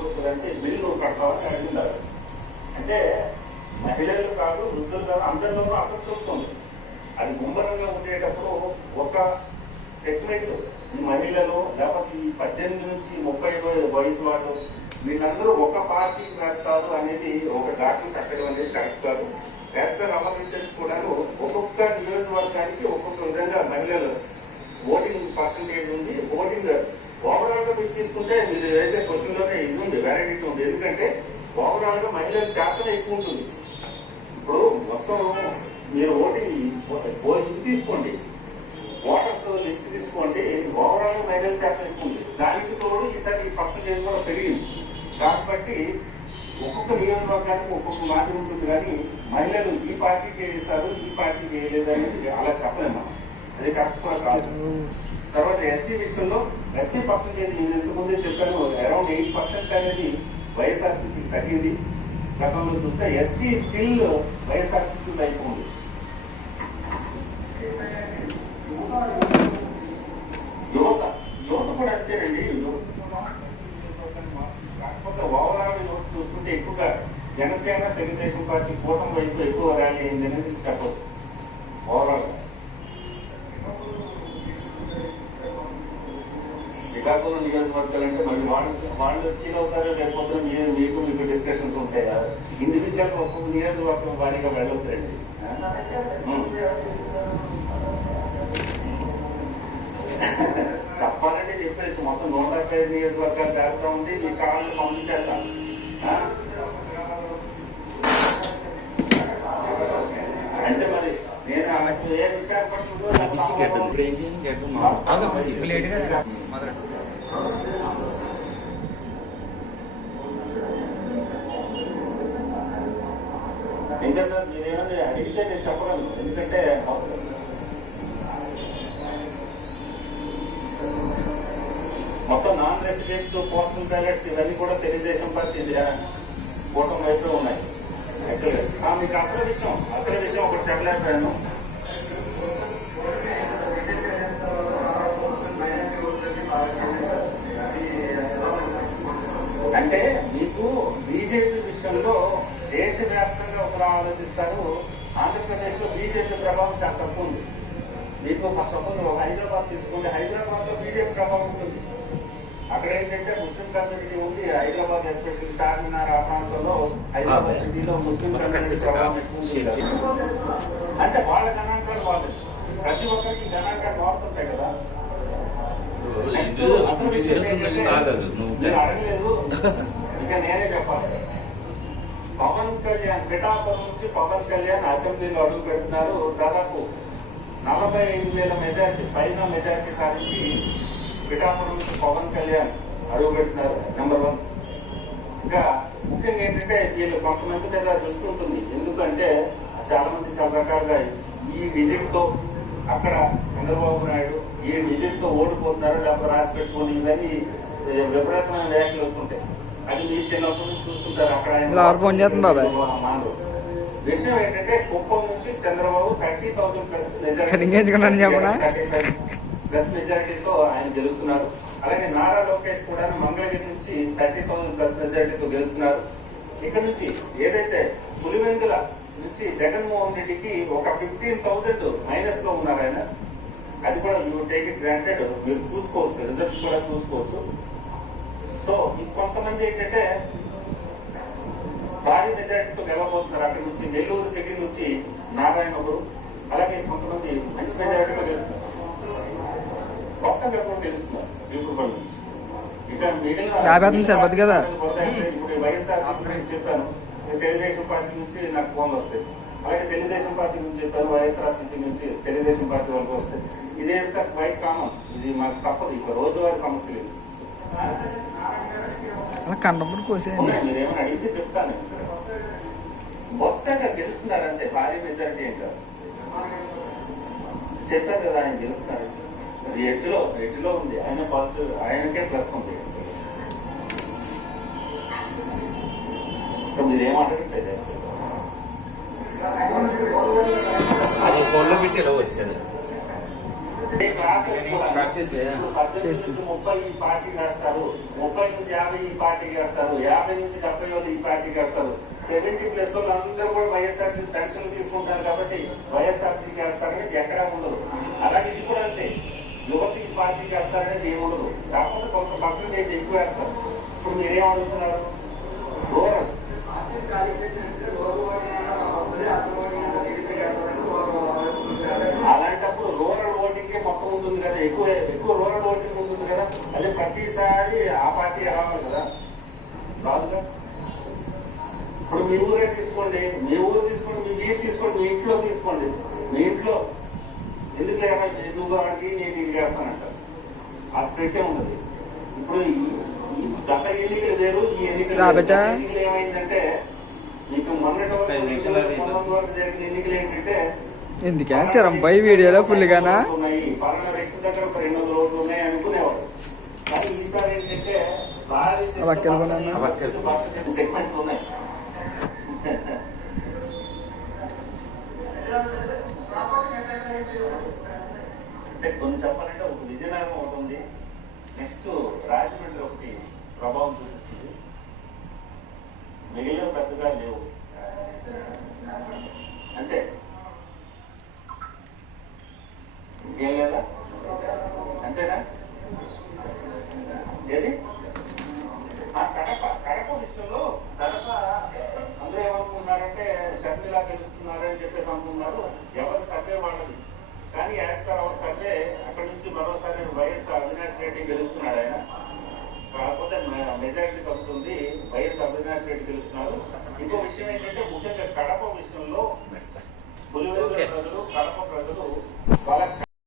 వస్తుందంటే బిల్లు కట్టాలని అడిగినారు. అంటే మహిళలు కాదు, వృద్ధులు కాదు, అందరిలోనూ అసంతృప్తి ఉంది. అది గుంభరంగా ఉండేటప్పుడు ఒక సెగ్మెంట్ మహిళలు, లేకపోతే ఈ 18 నుంచి 30 వయసు వాళ్ళు, వీళ్ళందరూ ఒక పార్టీకి వేస్తారు అనేది ఒక డాక్టర్ కట్టడం అనేది కరెక్ట్ కాదు. యాజ్ అమర్ రీసెర్చ్ కూడాను ఒక్కొక్క నియోజకవర్గానికి ఒక్కొక్క విధంగా మహిళలు ఓటింగ్ పర్సంటేజ్ ఉంది. ఓటింగ్ ఓవరాల్ గా మీరు తీసుకుంటే మీరు వేసే క్వశ్చన్ లోనే ఇది ఉంది, వ్యాలిడిటీ ఉంది. ఎందుకంటే ఓవరాల్ గా మహిళల శాతం ఎక్కువ ఉంటుంది. ఇప్పుడు మొత్తం మీరు ఓటింగ్ ఇది తీసుకోండి, ఓటర్స్ లిస్ట్ తీసుకోండి, ఓవరాల్ గా మహిళల శాతం ఎక్కువ ఉంది. దానికి తోడు ఈసారి పర్సంటేజ్ కూడా పెరిగింది. కాబట్టి ఒక్కొక్క నియోజకవర్గానికి ఒక్కొక్క మాట ఉంటుంది. కానీ మహిళలు ఈ పార్టీకి వేస్తారు, ఈ పార్టీకి వేయలేదు అనేది అలా చెప్పలేము మనం. అది కరెక్ట్ కూడా కాదు. తర్వాత ఎస్సీ విషయంలో ఎస్సీ పర్సంటేజ్ నేను ఇంతకుముందే చెప్పాను, అరౌండ్ 8% అనేది వైఎస్ఆర్సీపీకి తగ్గింది. గతంలో చూస్తే ఎస్టీ స్టిల్ వైఎస్ఆర్సీపీ వైపు ఉంది. యువత కూడా అంతేనండి. కాకపోతే ఓవరాల్ యువత చూసుకుంటే ఎక్కువగా జనసేన, తెలుగుదేశం పార్టీ కూటమి వైపు ఎక్కువ ర్యాలీ అయింది అనేది చెప్పవచ్చు. ఓవరాల్ శ్రీకాకుళం నియోజకవర్గాలు అంటే మళ్ళీ వాళ్ళు ఫీల్ అవుతారో లేకపోతే మీకు డిస్కషన్స్ ఉంటాయా? ఇండివిజువల్ ఒక్కొక్క నియోజకవర్గం వారీగా వెళ్ళొద్దండి. చెప్పాలంటే చెప్పేసి మొత్తం 175 నియోజకవర్గాలు జరుగుతూ ఉంది. మీ కావాలని పంపించేస్తాం. అంటే మరి నేను ఏ విశాఖపట్నంలో ఇంకా సార్ మీరేమన్నా అడిగితే నేను చెప్పగలను. ఎందుకంటే మొత్తం నాన్ రెసిడెంట్స్, పోస్టల్ బ్యాలెట్స్ ఇవన్నీ కూడా తెలుగుదేశం పార్టీ కూటమి వైపు ఉన్నాయి. యాక్చువల్గా మీకు అసలు విషయం ఒకటి చెప్పలేకపోయాను. అంటే మీకు బీజేపీ విషయంలో దేశవ్యాప్తంగా ఒకలా ఆలోచిస్తారు. ఆంధ్రప్రదేశ్ లో బీజేపీ ప్రభావం చాలా తక్కువ ఉంది. మీకు సపోజ్ హైదరాబాద్ తీసుకుంటే హైదరాబాద్ లో బీజేపీ ప్రభావం ఉంటుంది. అక్కడ ఏంటంటే ముస్లిం కమ్యూనిటీ ఉంది. హైదరాబాద్ ఎస్పెషల్లీ చార్మినార్ ఆ ప్రాంతంలో హైదరాబాద్ సిటీలో ముస్లిం కమ్యూనిటీ ప్రభావం ఎక్కువ ఉంటుంది. అంటే వాళ్ళ గణాంకాలు వాళ్ళు ప్రతి ఒక్కరికి గణాంకాలు వాడుతుంటాయి కదా. అసలు మీరు అడగలేదు, ఇక నేనే చెప్పాలి. పవన్ కళ్యాణ్ పిఠాపురం నుంచి పవన్ కళ్యాణ్ అసెంబ్లీలో అడుగు పెడుతున్నారు. దాదాపు 45,000 మెజార్టీ పైన మెజార్టీ సాధించి పిఠాపురం నుంచి పవన్ కళ్యాణ్ అడుగు పెడుతున్నారు. నెంబర్ 1. ఇంకా ముఖ్యంగా ఏంటంటే వీళ్ళు కొంతమంది మీద దృష్టి ఉంటుంది. ఎందుకంటే చాలా మంది చాలా రకాలుగా ఈ విజిట్ తో అక్కడ చంద్రబాబు నాయుడు ఈ విజిట్ తో ఓడిపోతున్నారు, లేకపోతే రాసి పెట్టుకుని ఇవన్నీ విపరీతమైన వ్యాఖ్యలు వస్తుంటాయి. అది మీరు చిన్నప్పటి నుంచి చూస్తుంటారు. అక్కడ విషయం ఏంటంటే కుప్పం నుంచి చంద్రబాబు 30,000 ప్లస్ మెజారిటీతో ఆయన గెలుస్తున్నారు. అలాగే నారా లోకేష్ కూడా మంగళగిరి నుంచి 30,000 ప్లస్ మెజారిటీతో గెలుస్తున్నారు. ఇక్కడ నుంచి ఏదైతే పులివెందుల నుంచి జగన్మోహన్ రెడ్డికి ఒక 15,000 మైనస్ లో ఉన్నారు ఆయన. అది కూడా యూ టేక్ ఇట్ గ్రాంటెడ్, మీరు చూసుకోవచ్చు, రిజల్ట్స్ కూడా చూసుకోవచ్చు. సో కొంతమంది ఏంటంటే భారీ మెజార్టీతో గెలవబోతున్నారు. అక్కడి నుంచి నెల్లూరు సిటీ నుంచి నారాయణ ఒకరు, అలాగే కొంతమంది మంచి మెజార్టీతో గెలుస్తున్నారు. బొత్సగా కూడా గెలుస్తున్నారు జీపుపల్లి నుంచి. ఇక మిగిలిన ఇప్పుడు వైఎస్ఆర్సీపీ చెప్పాను, తెలుగుదేశం పార్టీ నుంచి నాకు ఫోన్లు వస్తాయి. అలాగే తెలుగుదేశం పార్టీ నుంచి చెప్పాను, వైఎస్ఆర్సీపీ నుంచి తెలుగుదేశం పార్టీ వాళ్ళకి వస్తాయి. ఇదేంత క్వైట్ కామన్, ఇది మాకు తప్పదు. ఇక రోజువారీ సమస్యలు మీరేమైనా అడిగితే చెప్తాను. బొత్సగా గెలుస్తున్నారంటే భారీ మెజారిటీ ఏంటో చెప్పారు కదా, ఆయన గెలుస్తున్నారు. అది ఎడ్జ్ లో ఉంది. ఆయన పాజిటివ్, ఆయనకే ప్లస్ ఉంది. మీరేమాటంటే అది ఫోన్లో పెట్టి ఎలా వచ్చాను నుంచి 30 ఈ పార్టీకి వేస్తారు, 30 నుంచి 50 ఈ పార్టీకి వేస్తారు, 50 నుంచి 70 వాళ్ళు ఈ పార్టీకి వేస్తారు. 70+ వాళ్ళు అందరూ కూడా వైఎస్ఆర్సీ పెన్షన్ తీసుకుంటారు కాబట్టి వైఎస్ఆర్సీకి వేస్తారనేది ఎక్కడా ఉండదు. అలాగే ఇది కూడా అంతే, యువతి ఈ పార్టీకి వేస్తారనేది ఏమి ఉండదు. కాకపోతే కొంత పర్సెంటేజ్ ఎక్కువ వేస్తారు. ఇప్పుడు మీరేమడుగుతున్నారు? రూరల్ అలాంటప్పుడు రూరల్ ఓటింగ్ మొత్తం ఉంటుంది కదా, ఎక్కువ రూరల్ ఓటింగ్ ఉంటుంది కదా. అదే ప్రతిసారి ఆ పార్టీ రావాలి కదా, రాదుగా. ఇప్పుడు మీ ఊరే తీసుకోండి, మీ ఊరు తీసుకోండి, మీ వీరు తీసుకోండి, మీ ఇంట్లో తీసుకోండి. మీ ఇంట్లో ఎందుకు లేదా నువ్వు వాడికి నేను ఇది చేస్తానంటారు. ఆ స్ప్రెట్టే ఉండదు. ఇప్పుడు గత ఎన్నికలు వేరు, ఈ ఎన్నికలు ఏమైందంటే మీకు మొన్నటి వరకు జరిగిన ఎన్నికలు ఏంటంటే ఎందుకంటే వీడియోలో ఫుల్గానా ఉన్నాయి, పలానా వ్యక్తి దగ్గర ఒక 200 ఓట్లు ఉన్నాయి అనుకునేవాడు. కానీ ఈసారి ఏంటంటే సెగ్మెంట్లు ఉన్నాయి. అంటే కొన్ని చెప్పాలంటే ఒక విజయనగరం ఒకటి ఉంది, నెక్స్ట్ రాజమండ్రి ఒకటి ప్రభావం చూపిస్తుంది. మిగిలిన పెద్దగా లేవు అంతే. ఇంకేం లేదా? అంతేనా? ఏది కడప విషయంలో కడప అందరూ ఏమనుకున్నారంటే షర్మిలా గెలుస్తున్నారని చెప్పేసి అనుకున్నారు. ఎవరి సర్వే వాళ్ళది. కానీ యాజ్ అవర్ సర్వే అక్కడి నుంచి మరోసారి వైఎస్ అవినాష్ రెడ్డి గెలుస్తున్నాడు. ఆయన కాకపోతే మెజారిటీ తగ్గుతుంది, వైఎస్ అవినాష్ రెడ్డి గెలుస్తున్నారు. ఇంకో విషయం ఏంటంటే